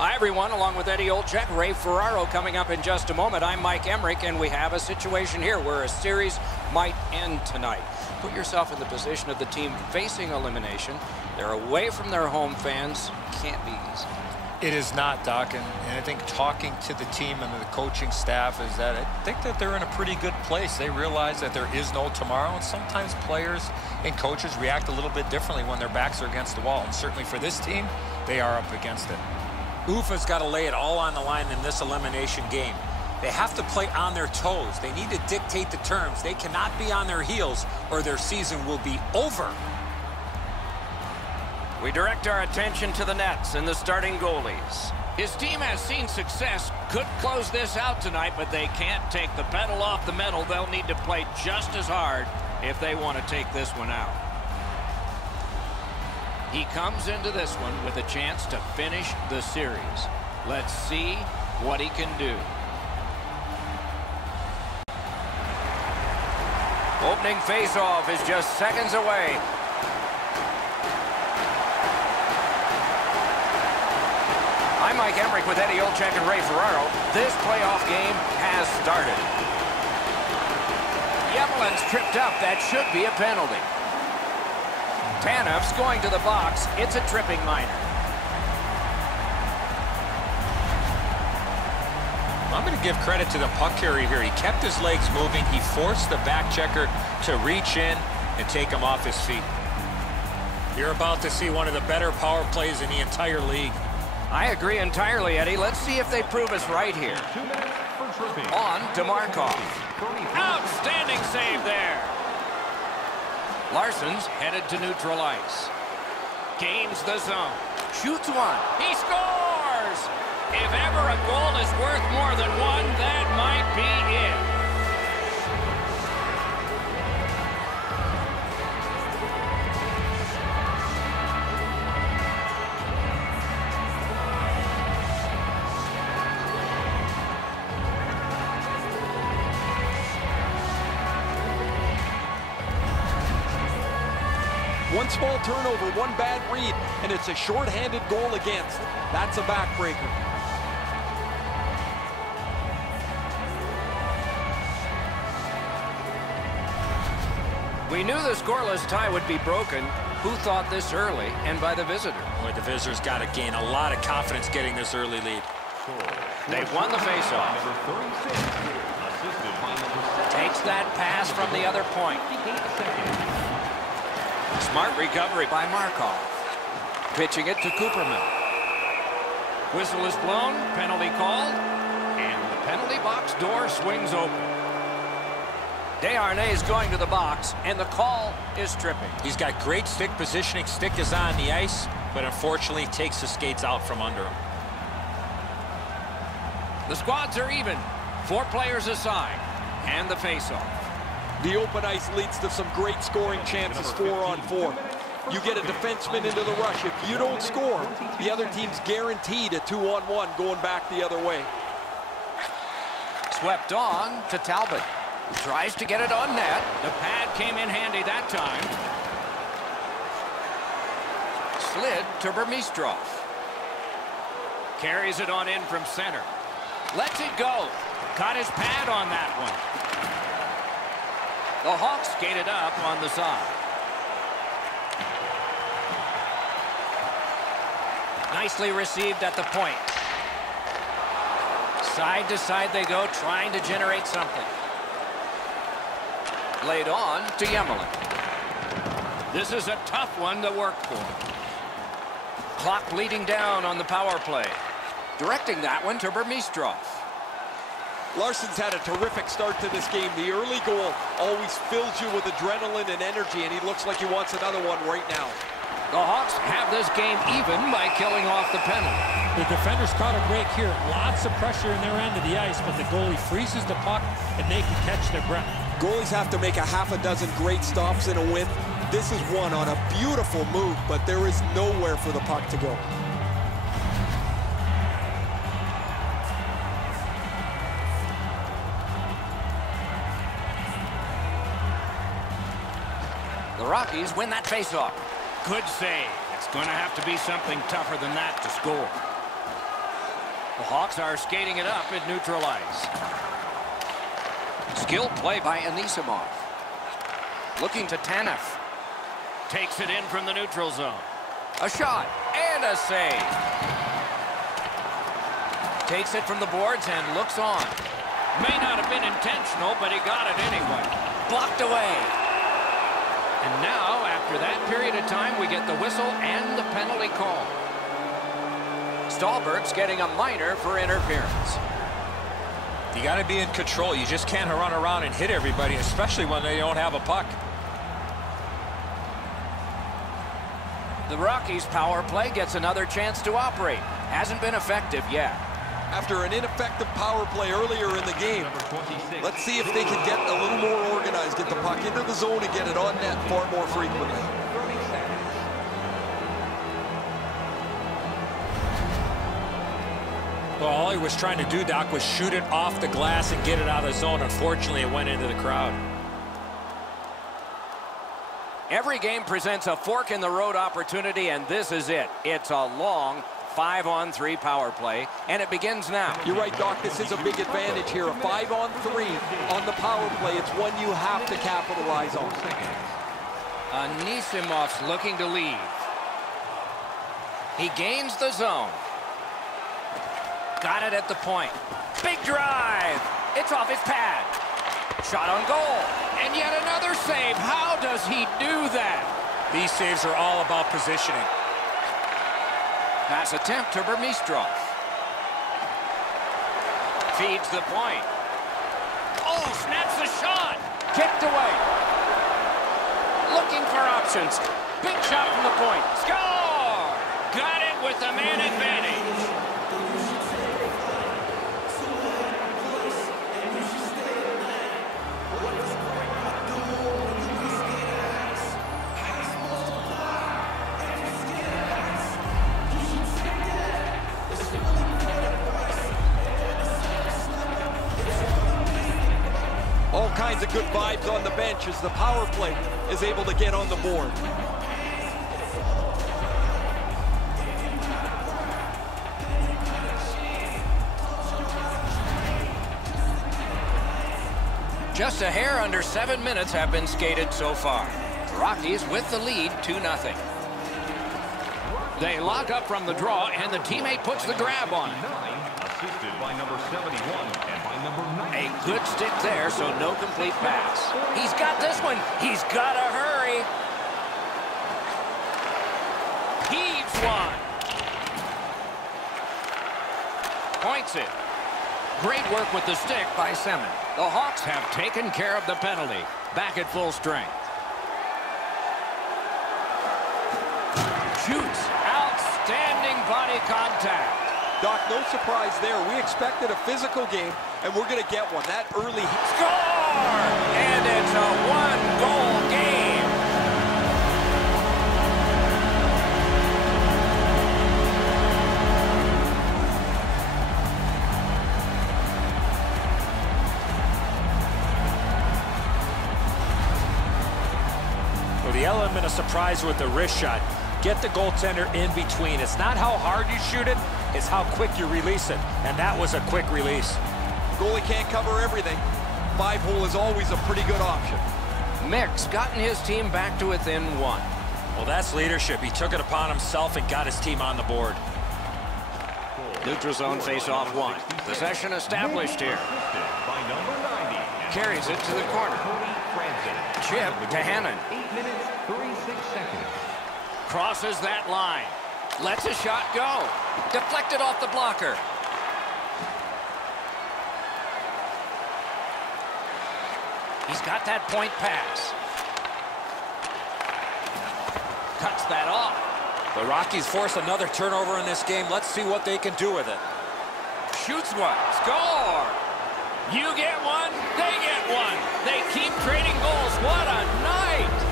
Hi, everyone. Along with Eddie Olczyk, Ray Ferraro coming up in just a moment. I'm Mike Emmerich, and we have a situation here where a series might end tonight. Put yourself in the position of the team facing elimination. They're away from their home fans. Can't be easy. It is not, Doc, and I think talking to the team and the coaching staff is that I think that they're in a pretty good place. They realize that there is no tomorrow, and sometimes players and coaches react a little bit differently when their backs are against the wall. And certainly for this team, they are up against it. UFA's got to lay it all on the line in this elimination game. They have to play on their toes. They need to dictate the terms. They cannot be on their heels or their season will be over. We direct our attention to the nets and the starting goalies. His team has seen success, could close this out tonight, but they can't take the pedal off the metal. They'll need to play just as hard if they want to take this one out. He comes into this one with a chance to finish the series. Let's see what he can do. Opening face-off is just seconds away. I'm Mike Emmerich with Eddie Olczyk and Ray Ferraro. This playoff game has started. Yemelin's tripped up. That should be a penalty. Tanev's going to the box. It's a tripping minor. I'm going to give credit to the puck carrier here. He kept his legs moving. He forced the back checker to reach in and take him off his feet. You're about to see one of the better power plays in the entire league. I agree entirely, Eddie. Let's see if they prove us right here. On to Markov. Outstanding save there. Larsson's headed to neutral ice. Gains the zone. Shoots one. He scores! If ever a goal is worth more than one, that might be it. One small turnover, one bad read, and it's a short-handed goal against. That's a backbreaker. We knew the scoreless tie would be broken. Who thought this early and by the visitor? Boy, the visitors got to gain a lot of confidence getting this early lead. They've won the faceoff. Takes that pass from the other point. Smart recovery by Markov. Pitching it to Cooperman. Whistle is blown, penalty called, and the penalty box door swings open. Desharnais going to the box, and the call is tripping. He's got great stick positioning. Stick is on the ice, but unfortunately takes the skates out from under him. The squads are even. 4 players aside, and the faceoff. The open ice leads to some great scoring chances 4-on-4. You get a defenseman into the rush. If you don't score, the other team's guaranteed a 2-on-1 going back the other way. Swept on to Talbot. Tries to get it on net. The pad came in handy that time. Slid to Burmistrov. Carries it on in from center. Lets it go. Got his pad on that one. The Hawks skated up on the side. Nicely received at the point. Side to side they go, trying to generate something. Laid on to Yemelin. This is a tough one to work for. Clock bleeding down on the power play. Directing that one to Burmistrov. Larsson's had a terrific start to this game. The early goal always fills you with adrenaline and energy, and he looks like he wants another one right now. The Hawks have this game even by killing off the penalty. The defenders caught a break here. Lots of pressure in their end of the ice, but the goalie freezes the puck, and they can catch their breath. Goalies have to make a half a dozen great stops in a win. This is one on a beautiful move, but there is nowhere for the puck to go. The Rockies win that faceoff. Good save. It's going to have to be something tougher than that to score. The Hawks are skating it up at neutral ice. Skilled play by Anisimov. Looking to Tanev. Takes it in from the neutral zone. A shot and a save. Takes it from the boards and looks on. May not have been intentional, but he got it anyway. Blocked away. And now, after that period of time, we get the whistle and the penalty call. Stallberg's getting a minor for interference. You got to be in control. You just can't run around and hit everybody, especially when they don't have a puck. The Rockies' power play gets another chance to operate. Hasn't been effective yet. After an ineffective power play earlier in the game, let's see if they can get a little more organized, get the puck into the zone and get it on net far more frequently. Well, all he was trying to do, Doc, was shoot it off the glass and get it out of the zone. Unfortunately, it went into the crowd. Every game presents a fork-in-the-road opportunity, and this is it. It's a long 5-on-3 power play, and it begins now. You're right, Doc. This is a big advantage here. A 5-on-3 on the power play. It's one you have to capitalize on. Anisimov's looking to leave. He gains the zone. Got it at the point. Big drive. It's off his pad. Shot on goal. And yet another save. How does he do that? These saves are all about positioning. Pass attempt to Burmistrov. Feeds the point. Oh, snaps the shot. Kicked away. Looking for options. Big shot from the point. Score! Got it with the man advantage. All kinds of good vibes on the bench as the power play is able to get on the board. Just a hair under 7 minutes have been skated so far. Rockies with the lead 2-0. They lock up from the draw, and the teammate puts the grab on it. Assisted by number 71 and by number 90. A good stick there, so no complete pass. He's got this one. He's got to hurry. Heaves one. Points it. Great work with the stick by Semin. The Hawks have taken care of the penalty. Back at full strength. Shoots. Outstanding body contact. Doc, no surprise there. We expected a physical game, and we're going to get one. That early score! And it's a one-goal game. Well, the element of surprise with the wrist shot. Get the goaltender in between. It's not how hard you shoot it, it's how quick you release it. And that was a quick release. Goalie can't cover everything. 5-hole is always a pretty good option. Mick's gotten his team back to within one. Well, that's leadership. He took it upon himself and got his team on the board. Neutral zone face-off one. Possession established here. Carries it to the corner. Chip to Hannon. 8 minutes, 36 seconds. Crosses that line. Lets a shot go. Deflected off the blocker. He's got that point pass. Cuts that off. The Rockies force another turnover in this game. Let's see what they can do with it. Shoots one. Score! You get one, they get one. They keep trading goals. What a night!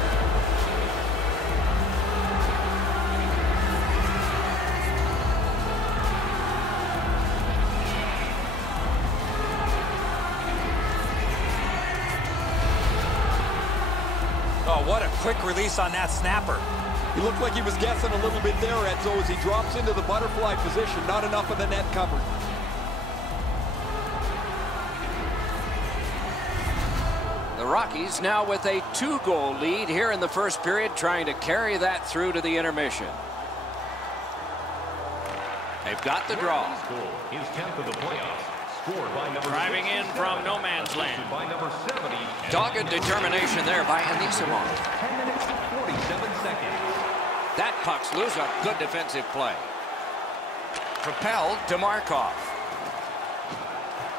Oh, what a quick release on that snapper. He looked like he was guessing a little bit there, Enzo, as he drops into the butterfly position. Not enough of the net covered. Rockies now with a 2-goal lead here in the first period, trying to carry that through to the intermission. They've got the draw. His 10th of the playoffs. Scored by number Driving in from no man's land. By number 70. Dogged determination there by Anisimov. 10 minutes, 47 seconds. That puck's loose. A good defensive play. Propelled to Markov.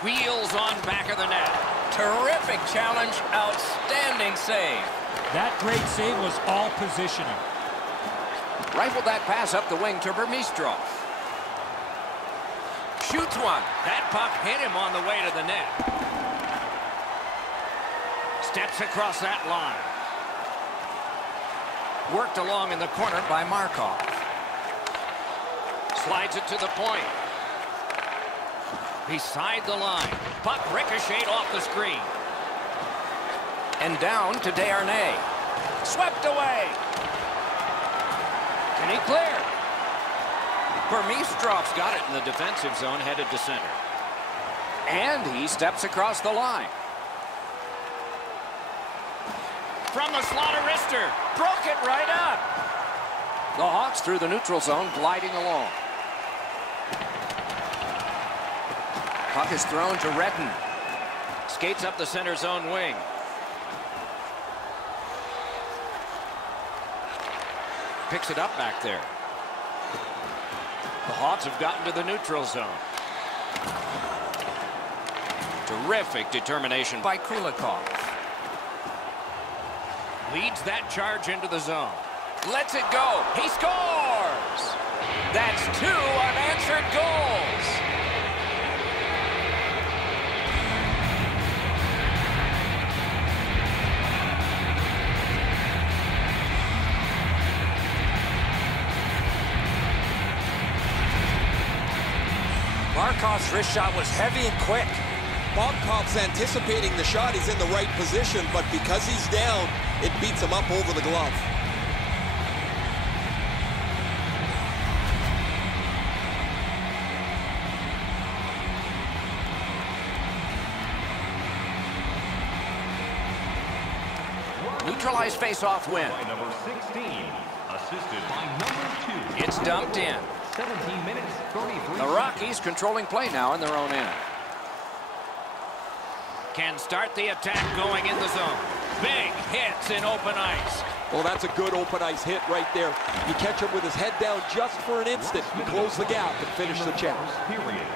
Wheels on back of the net. Terrific challenge. Outstanding save. That great save was all positioning. Rifled that pass up the wing to Burmistrov. Shoots one. That puck hit him on the way to the net. Steps across that line. Worked along in the corner by Markov. Slides it to the point. Beside the line. Puck ricocheted off the screen. And down to Desharnais. Swept away. Can he clear? Burmistrov's got it in the defensive zone, headed to center. And he steps across the line. From the slot of wrister. Broke it right up. The Hawks through the neutral zone, gliding along. Puck is thrown to Redden. Skates up the center zone wing. Picks it up back there. The Hawks have gotten to the neutral zone. Terrific determination by Kulikov. Leads that charge into the zone. Lets it go. He scores! That's 2 unanswered goals. Markov's wrist shot was heavy and quick. Bobkov's anticipating the shot. He's in the right position, but because he's down, it beats him up over the glove. Neutralized face-off win. By number 16. Assisted by number 2. It's dumped in. 17 minutes, 33 The Rockies controlling play now in their own end. Can start the attack going in the zone. Big hits in open ice. Well, that's a good open ice hit right there. You catch him with his head down just for an instant. You close the gap and finish the check. period.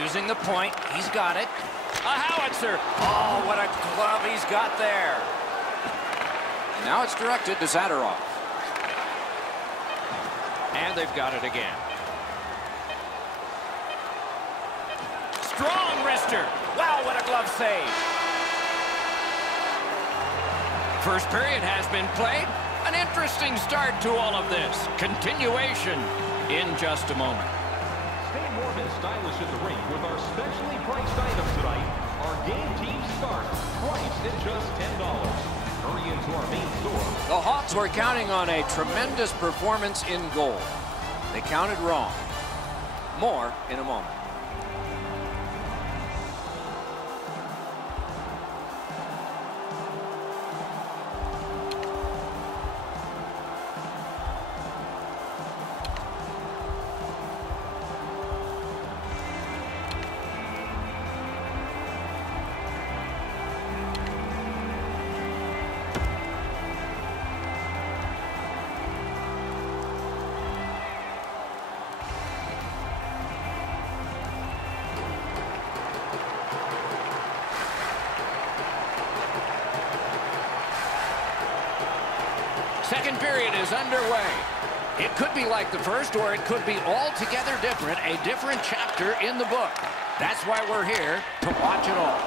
Using the point. He's got it. A howitzer. Oh, what a glove he's got there. Now it's directed to Zadorov. And they've got it again. Strong wrister. Wow, what a glove save. First period has been played. An interesting start to all of this. Continuation in just a moment. Stay warm and stylish at the rink with our specially priced items tonight. Our game team starts priced at just $10. Hurry into our main store. The Hawks were counting on a tremendous performance in goal. They counted wrong. More in a moment. Second period is underway. It could be like the first, or it could be altogether different, a different chapter in the book. That's why we're here, to watch it all.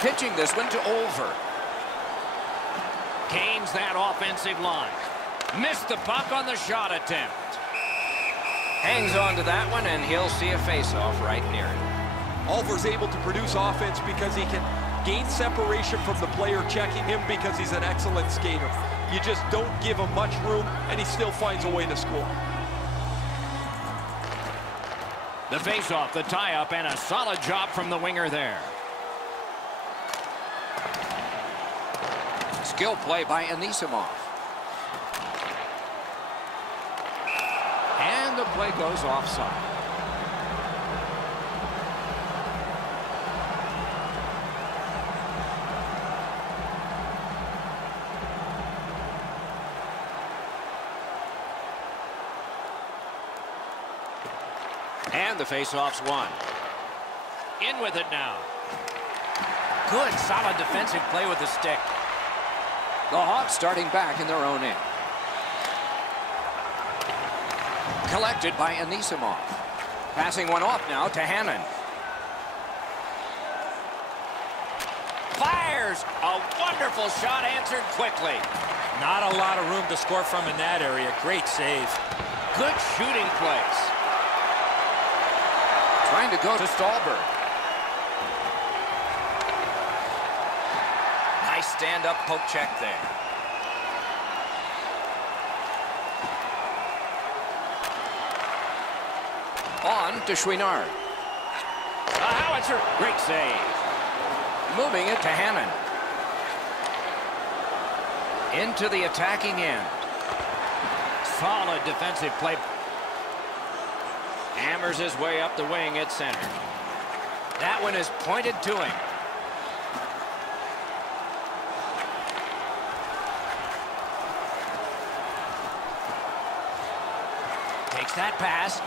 Pitching this one to Olver. Gains that offensive line. Missed the puck on the shot attempt. Hangs on to that one, and he'll see a face-off right near it. Olver's able to produce offense because he can gain separation from the player checking him because he's an excellent skater. You just don't give him much room, and he still finds a way to score. The face-off, the tie-up, and a solid job from the winger there. Skill play by Anisimov. And the play goes offside. And the faceoff's won. In with it now. Good, solid defensive play with the stick. The Hawks starting back in their own end. Collected by Anisimov. Passing one off now to Hannon. Fires! A wonderful shot answered quickly. Not a lot of room to score from in that area. Great save. Good shooting place. Trying to go to Stallberg. Nice stand-up poke check there. On to Chouinard. A howitzer. Great save. Moving it to Hannon. Into the attacking end. Solid defensive play. Hammers his way up the wing at center. That one is pointed to him. Takes that pass.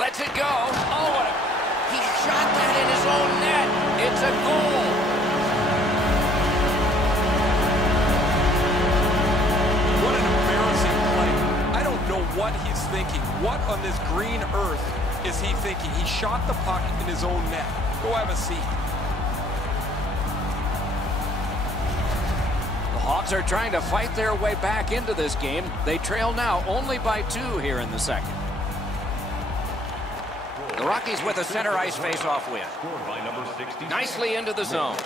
Lets it go. Oh, what a... He shot that in his own net. It's a goal. What an embarrassing play. I don't know what he's thinking. What on this green earth is he thinking? He shot the puck in his own net. Go have a seat. The Hawks are trying to fight their way back into this game. They trail now only by 2 here in the second. The Rockies with a center ice face-off win. Nicely into the zone.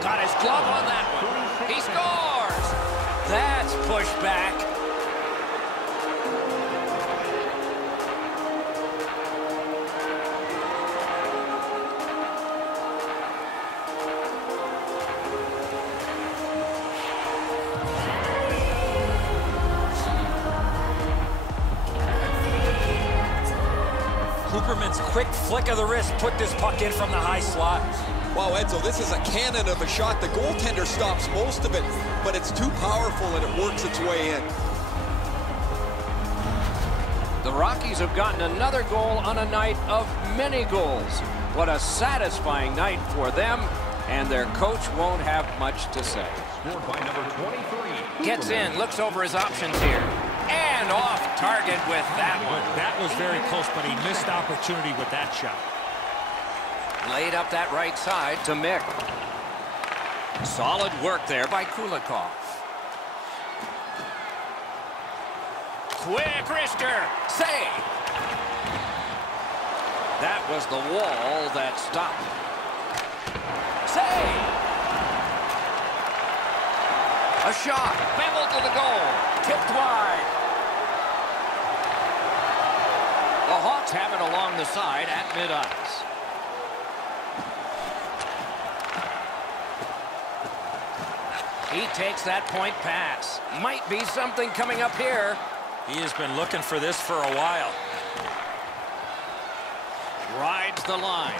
Got his glove on that one. He scores! That's pushed back. Cooperman's quick flick of the wrist put this puck in from the high slot. Wow, Edzo, this is a cannon of a shot. The goaltender stops most of it, but it's too powerful and it works its way in. The Rockies have gotten another goal on a night of many goals. What a satisfying night for them, and their coach won't have much to say. Gets in, looks over his options here. And off target with that one. That was very close, but he missed opportunity with that shot. Laid up that right side to Mick. Solid work there by Kulikov. Quick wrister. Save. That was the wall that stopped. Save. A shot. Beveled to the goal. Tipped wide. The Hawks have it along the side at mid-ice. He takes that point pass. Might be something coming up here. He has been looking for this for a while. Rides the line.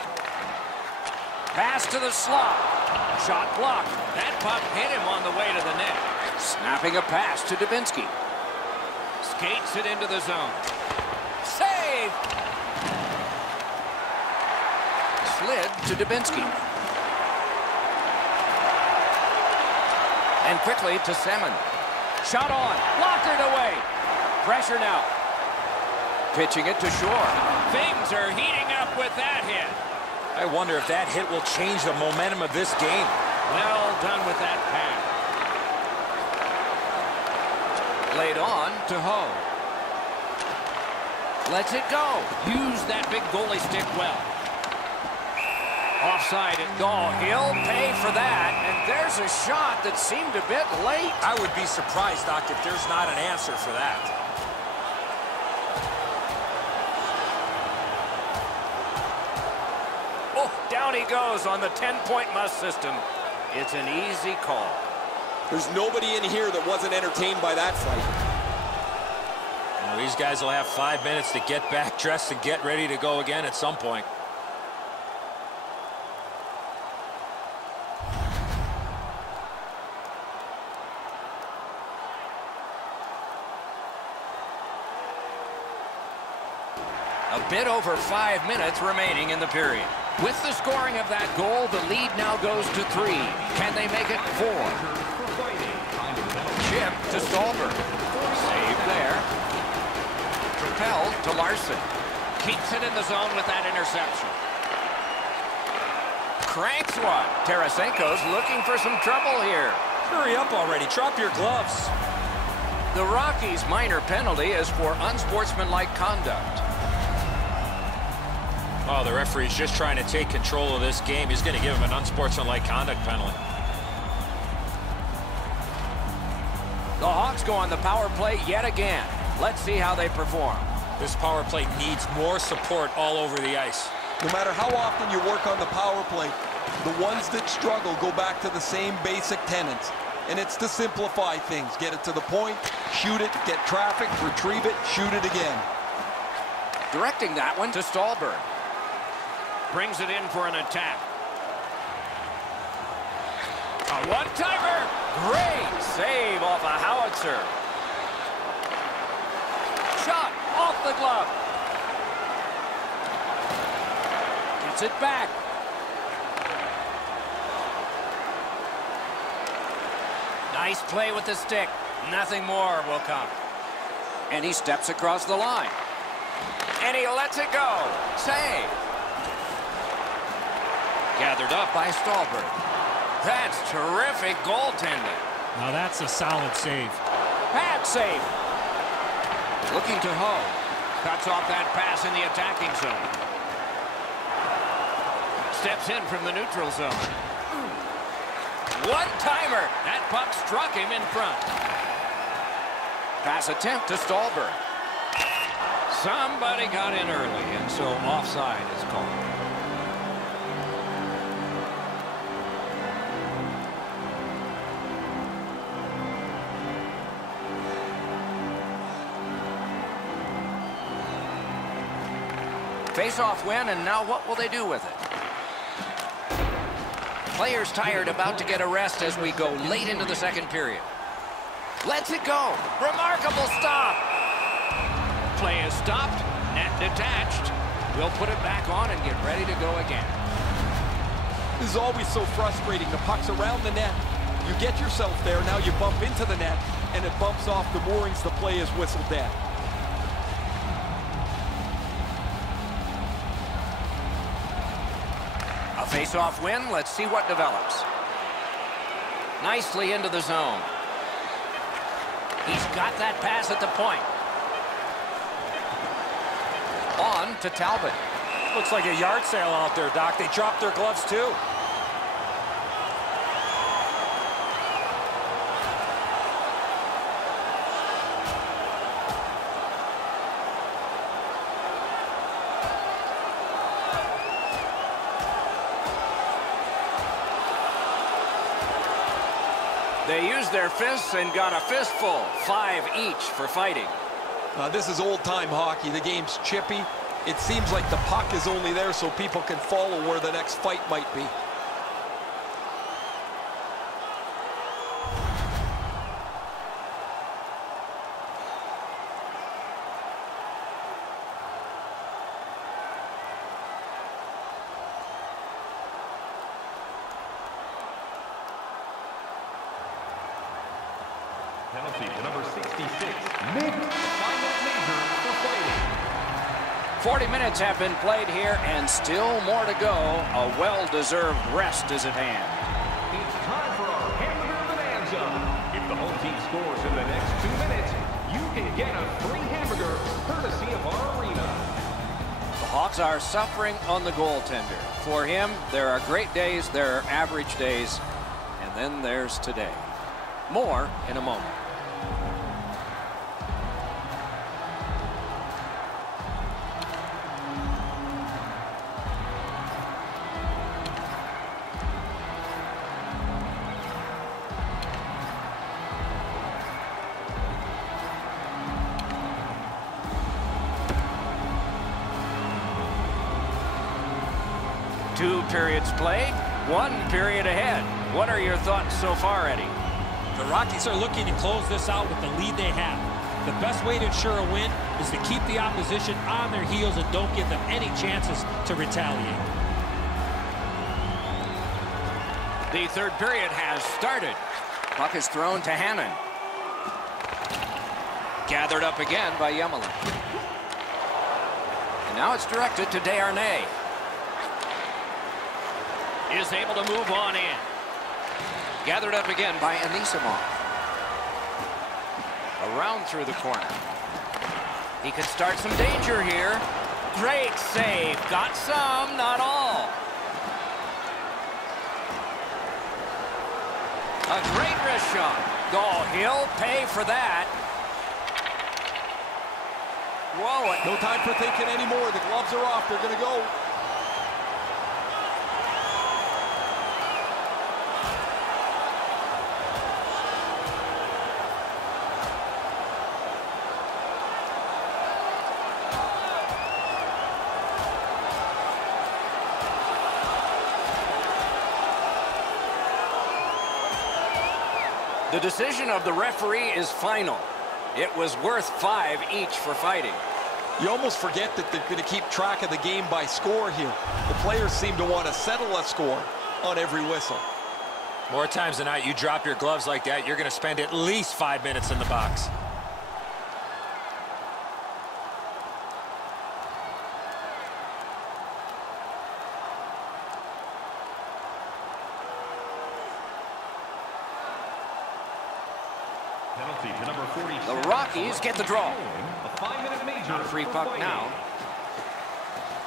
Pass to the slot. Shot blocked. That puck hit him on the way to the net. Snapping a pass to Dubinsky. Skates it into the zone. Save! Slid to Dubinsky. And quickly to Salmon. Shot on. Blockered away. Pressure now. Pitching it to Shore. Things are heating up with that hit. I wonder if that hit will change the momentum of this game. Well done with that pass. Laid on to Ho. Lets it go. Use that big goalie stick well. Offside and goal. He'll pay for that. And there's a shot that seemed a bit late. I would be surprised, Doc, if there's not an answer for that. Oh, down he goes on the 10-point must system. It's an easy call. There's nobody in here that wasn't entertained by that fight. Well, these guys will have 5 minutes to get back dressed and get ready to go again at some point. A bit over 5 minutes remaining in the period. With the scoring of that goal, the lead now goes to 3. Can they make it 4? Chip to Stolberg. Save there. Propelled to Larson. Keeps it in the zone with that interception. Cranks one. Tarasenko's looking for some trouble here. Hurry up already. Drop your gloves. The Rockies' minor penalty is for unsportsmanlike conduct. Oh, the referee's just trying to take control of this game. He's going to give him an unsportsmanlike conduct penalty. The Hawks go on the power play yet again. Let's see how they perform. This power play needs more support all over the ice. No matter how often you work on the power play, the ones that struggle go back to the same basic tenets. And it's to simplify things. Get it to the point, shoot it, get traffic, retrieve it, shoot it again. Directing that one to Stolberg. Brings it in for an attack. A one-timer. Great save off a howitzer. Shot off the glove. Gets it back. Nice play with the stick. Nothing more will come. And he steps across the line. And he lets it go. Save. Gathered up by Stolberg. That's terrific goaltending. Now that's a solid save. Pad save. Looking to Ho. Cuts off that pass in the attacking zone. Steps in from the neutral zone. One-timer. That puck struck him in front. Pass attempt to Stolberg. Somebody got in early, and so offside is called. Face-off win, and now what will they do with it? Players tired, about to get a rest as we go late into the second period. Lets it go. Remarkable stop. Play is stopped. Net detached. We'll put it back on and get ready to go again. This is always so frustrating. The puck's around the net. You get yourself there. Now you bump into the net, and it bumps off the moorings. The play is whistled dead. A face-off win. Let's see what develops. Nicely into the zone. He's got that pass at the point. On to Talbot. Looks like a yard sale out there, Doc. They dropped their gloves, too. They used their fists and got a fistful. 5 each for fighting. This is old-time hockey. The game's chippy. It seems like the puck is only there so people can follow where the next fight might be. Penalty to number 66, Nick. Final major for fighting. 40 minutes have been played here, and still more to go. A well-deserved rest is at hand. It's time for our hamburger bonanza. If the home team scores in the next 2 minutes, you can get a free hamburger courtesy of our arena. The Hawks are suffering on the goaltender. For him, there are great days, there are average days, and then there's today. More in a moment. 2 periods played, 1 period ahead. What are your thoughts so far, Eddie? The Rockies are looking to close this out with the lead they have. The best way to ensure a win is to keep the opposition on their heels and don't give them any chances to retaliate. The 3rd period has started. Puck is thrown to Hannon. Gathered up again by Yemelin. And now it's directed to Desharnais. Is able to move on in. Gathered up again by Anisimov. Around through the corner. He could start some danger here. Great save. Got some, not all. A great wrist shot. Oh, he'll pay for that. Whoa. No time for thinking anymore. The gloves are off. They're going to go. The decision of the referee is final. It was worth 5 each for fighting. You almost forget that they're going to keep track of the game by score here. The players seem to want to settle a score on every whistle. More times than not, you drop your gloves like that, you're going to spend at least 5 minutes in the box. The Rockies get the draw. A 5-minute major. Free puck now.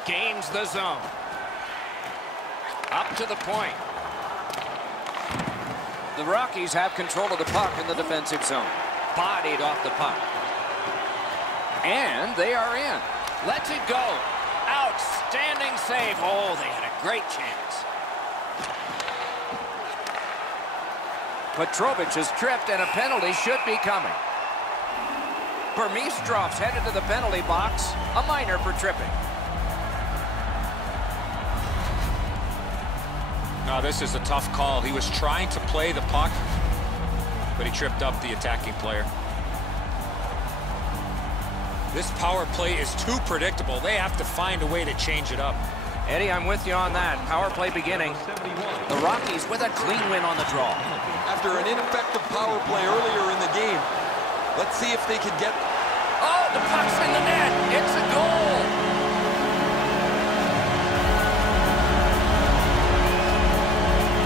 Gains the zone. Up to the point. The Rockies have control of the puck in the defensive zone. Bodied off the puck. And they are in. Lets it go. Outstanding save. Oh, they had a great chance. Petrovic is tripped and a penalty should be coming. Burmistrov's headed to the penalty box. A minor for tripping. No, this is a tough call. He was trying to play the puck, but he tripped up the attacking player. This power play is too predictable. They have to find a way to change it up. Eddie, I'm with you on that. Power play beginning. The Rockies with a clean win on the draw. After an ineffective power play earlier in the game, let's see if they can get... Oh, the puck's in the net. It's a goal.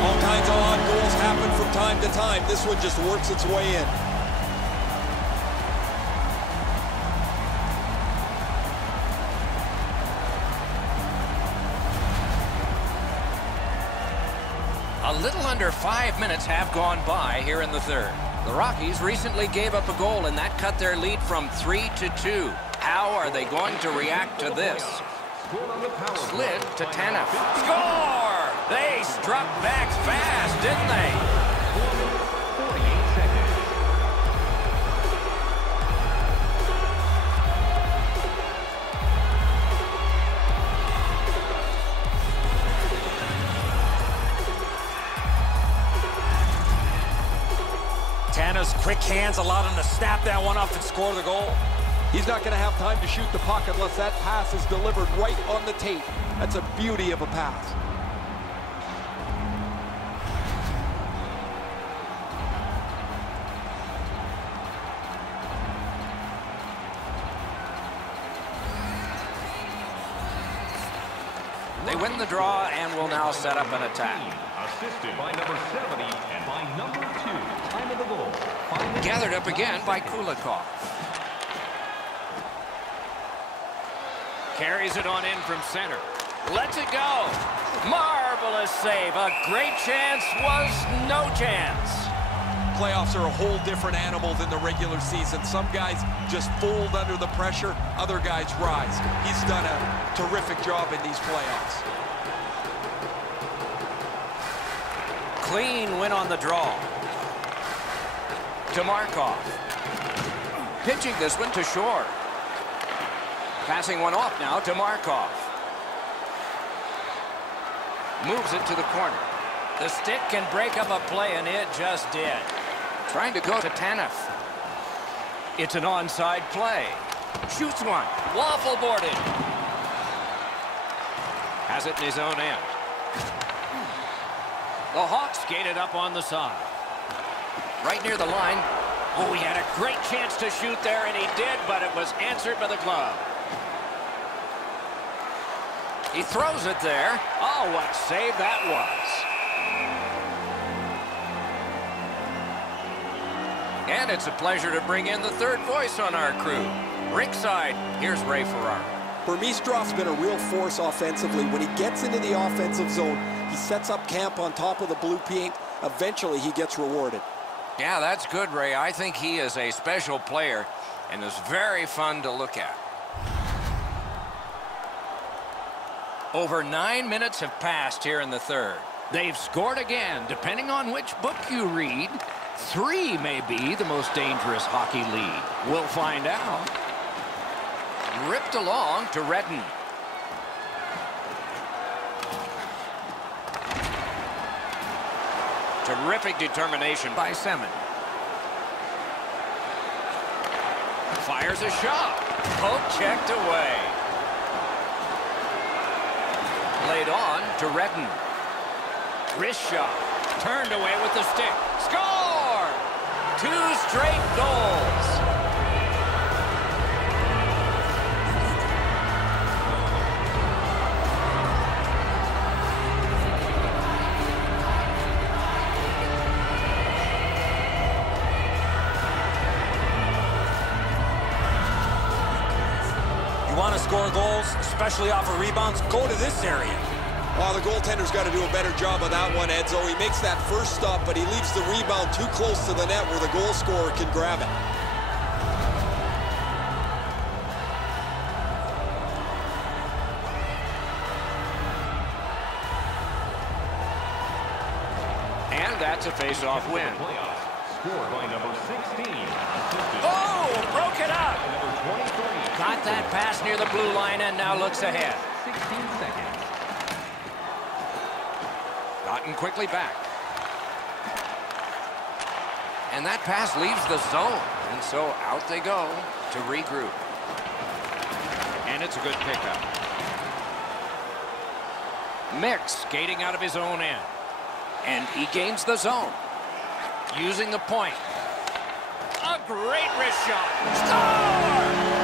All kinds of odd goals happen from time to time. This one just works its way in. A little under 5 minutes have gone by here in the 3rd. The Rockies recently gave up a goal, and that cut their lead from 3 to 2. How are they going to react to this? Slid to Tanev. Score! They struck back fast, didn't they? Tanner's quick hands allowed him to snap that one up and score the goal. He's not going to have time to shoot the puck unless that pass is delivered right on the tape. That's a beauty of a pass. They win the draw and will now set up an attack. Assisted by number 70 and by number 2. Time of the goal. Gathered up again by Kulikov. Carries it on in from center. Lets it go. Marvelous save. A great chance was no chance. Playoffs are a whole different animal than the regular season. Some guys just fold under the pressure. Other guys rise. He's done a terrific job in these playoffs. Clean win on the draw. To Markov. Pitching this one to Shore. Passing one off now to Markov. Moves it to the corner. The stick can break up a play, and it just did. Trying to go to Tanev. It's an onside play. Shoots one. Waffle boarded. Has it in his own end. The Hawks skated up on the side. Right near the line. Oh, he had a great chance to shoot there, and he did, but it was answered by the glove. He throws it there. Oh, what a save that was. And it's a pleasure to bring in the third voice on our crew. Rinkside, here's Ray Ferraro. Burmistrov's been a real force offensively. When he gets into the offensive zone, he sets up camp on top of the blue paint. Eventually, he gets rewarded. Yeah, that's good, Ray. I think he is a special player and is very fun to look at. Over 9 minutes have passed here in the third. They've scored again. Depending on which book you read, 3 may be the most dangerous hockey lead. We'll find out. Ripped along to Redden. Terrific determination by Semin. Fires a shot. Poke checked away. Laid on to Redden. Wrist shot. Turned away with the stick. Score! 2 straight goals. You want to score goals, especially off of rebounds, go to this area. Well, the goaltender's got to do a better job of that one, Edzo. He makes that first stop, but he leaves the rebound too close to the net where the goal scorer can grab it. And that's a face-off win. Scored by number 16. Oh, broke it up. Number 23. Got that pass near the blue line and now looks ahead. 16 seconds. Gotten quickly back. And that pass leaves the zone. And so out they go to regroup. And it's a good pickup. Mix skating out of his own end. And he gains the zone. Using the point. A great wrist shot. Score!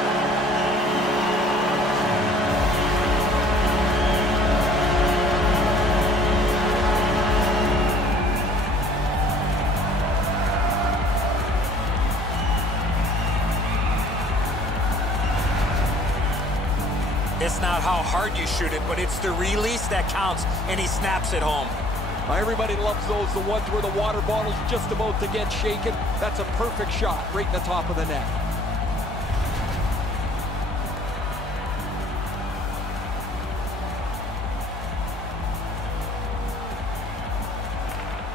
It's not how hard you shoot it, but it's the release that counts, and he snaps it home. Everybody loves those, the ones where the water bottle's just about to get shaken. That's a perfect shot right in the top of the net.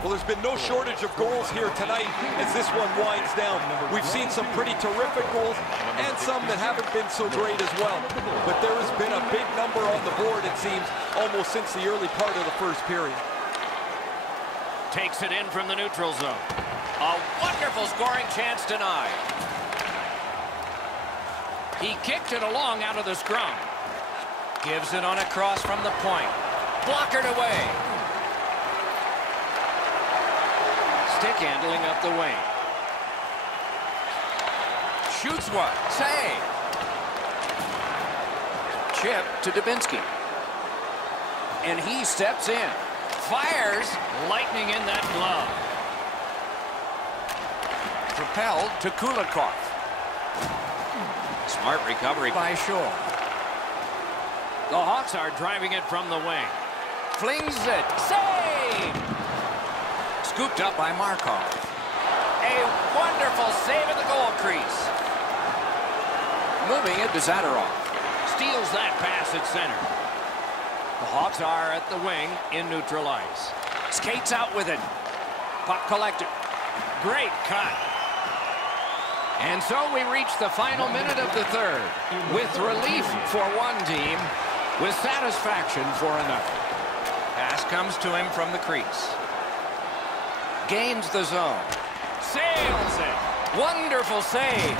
Well, there's been no shortage of goals here tonight as this one winds down. We've seen some pretty terrific goals and some that haven't been so great as well. But there has been a big number on the board, it seems, almost since the early part of the first period. Takes it in from the neutral zone. A wonderful scoring chance denied. He kicked it along out of the scrum. Gives it on a cross from the point. Blockered away. Stick handling up the wing. Shoots one. Save. Chip to Dubinsky. And he steps in. Fires. Lightning in that glove. Propelled to Kulikov. Smart recovery by Shore. The Hawks are driving it from the wing. Flings it. Save! Scooped up by Markov. A wonderful save at the goal crease. Moving it to Zadorov. Steals that pass at center. The Hawks are at the wing in neutral ice. Skates out with it. Puck collected. Great cut. And so we reach the final minute of the third. With relief for one team, with satisfaction for another. Pass comes to him from the crease. Gains the zone. Sails it. Wonderful save.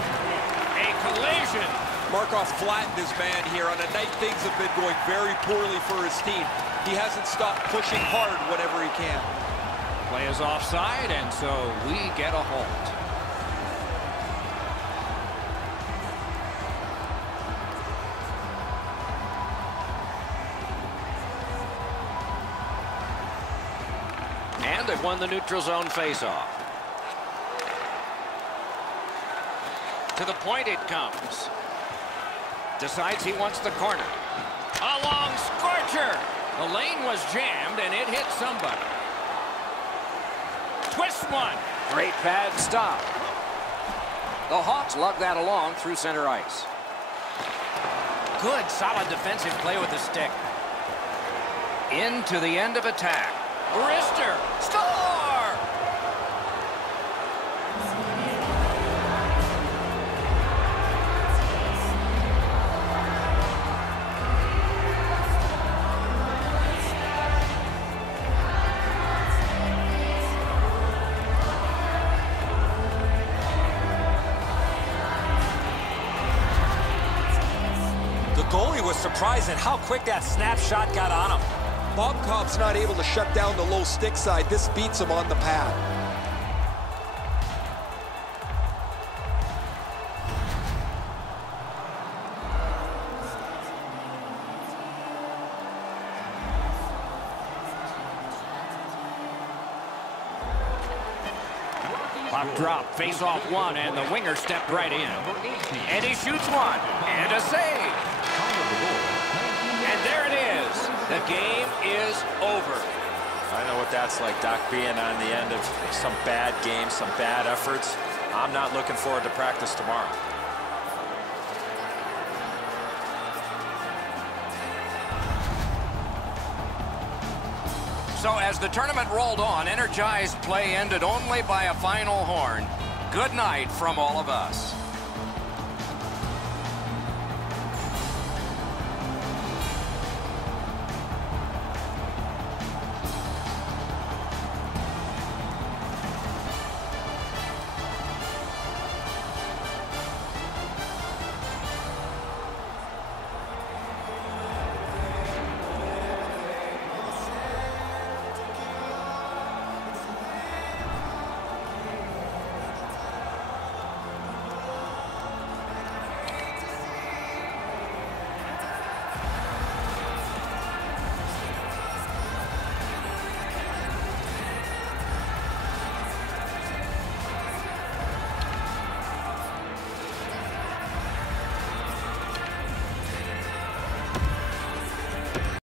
A collision. Markov flattened his man here on a night things have been going very poorly for his team. He hasn't stopped pushing hard whenever he can. Play is offside, and so we get a halt. And they've won the neutral zone face-off. To the point it comes. Decides he wants the corner. A long scorcher. The lane was jammed, and it hit somebody. Twist one. Great pad stop. The Hawks lug that along through center ice. Good, solid defensive play with the stick. Into the end of attack. Wrister. Score! Was surprised at how quick that snapshot got on him. Bob Cobb's not able to shut down the low stick side. This beats him on the pad. Puck drop, face off one, and the winger stepped right in. And he shoots one, and a save. And there it is. The game is over. I know what that's like, Doc, being on the end of some bad games, some bad efforts. I'm not looking forward to practice tomorrow. So as the tournament rolled on, energized play ended only by a final horn. Good night from all of us.